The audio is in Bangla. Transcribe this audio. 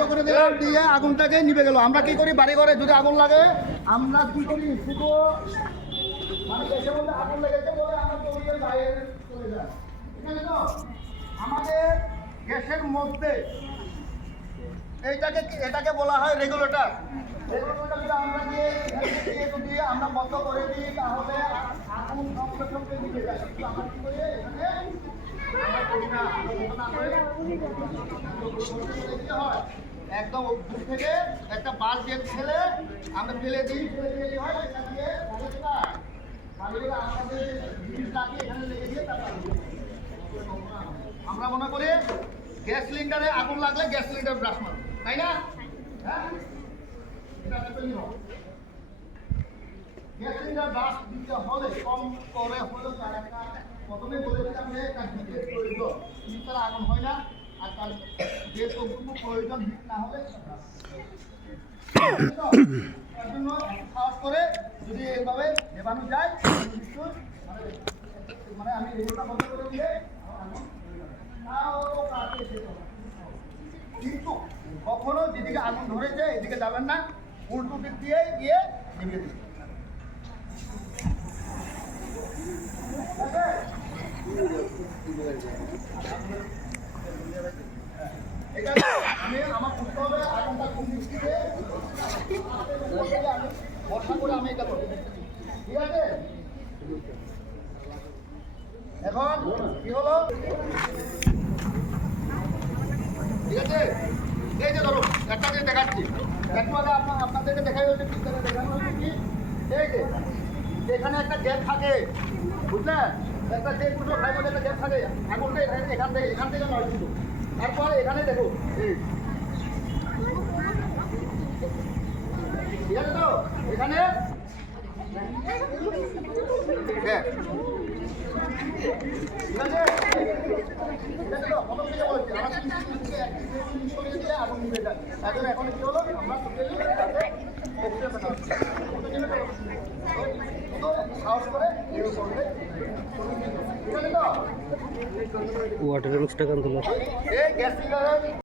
বন্ধ করে দিলাম, দিয়ে আগুনটাকে নিভে গেল। আমরা কি করি, বাড়ি ঘরে যদি আগুন লাগে আমরা কি করি, শুধু মানে গ্যাসের মধ্যে আগুন লেগেছে বলে আমরা দৌড়িয়ে বাইরে চলে যাই। ঠিক আছে তো? আমাদের গ্যাসের মধ্যে এটাকে বলা হয় রেগুলেটর। রেগুলেটরটা যদি আমরা যদি আমরা বন্ধ করে দিই তাহলে আগুন সঙ্গে সঙ্গে নিভে যায়। কিন্তু আমরা কি করি, এখানে আমরা করি না, একদম দূর থেকে একটা বাস দিয়ে ফেলে আমরা ফেলে দিই, ফেলে দিয়ে হয় এটা দিয়ে আমাদের জিনিস লাগিয়ে এখানে লেগে দিয়ে আমরা মনে করি গ্যাস সিলিন্ডারে আগুন লাগলে গ্যাস সিলিন্ডার ব্রাশ মারো, তাই না? হ্যাঁ, গ্যাস সিলিন্ডার ব্রাশ দিতে হলে কম করে হলেও তার একটা প্রথমে বলে দিলাম যে একটা হিটের প্রয়োজন, হিট ছাড়া আগুন হয় না। আর তার যে সবটুকু প্রয়োজন হিট না হলে তার জন্য খাওয়াস করে যদি এইভাবে নেবানো যায় মানে আমি রেগুলার বন্ধ করে দিলে কিন্তু কখনো যেদিকে আগুন ধরেছে এদিকে যাবেন না, উল্টো দিক দিয়ে গিয়ে নিভিয়ে দিন। আমি আমার বুঝতে হবে আগুনটা কোন দিক থেকে আমি ভরসা করে আমি এটা করবো, ঠিক আছে? এখন কি হলো, ঠিক আছে? এই যে ধরো একটা জিনিস দেখাচ্ছি, একটু আগে আপনাদেরকে দেখাই হচ্ছে, পিছনে দেখানো হচ্ছে কি, এই যে এখানে একটা গ্যাপ থাকে, বুঝলেন? একটা যে দুটো ভাই মধ্যে একটা গ্যাপ থাকে, আগুনটা এখান থেকে নয় কিন্তু। তারপরে এখানে দেখো, ঠিক আছে তো? এখানে হ্যাঁ, ঠিক আছে? আগুন নিভে যায়। এখন কি হলো, আমরা সাহস করে ওয়াটার মিক্সটা কান তোলা এই গ্যাস সিলিন্ডার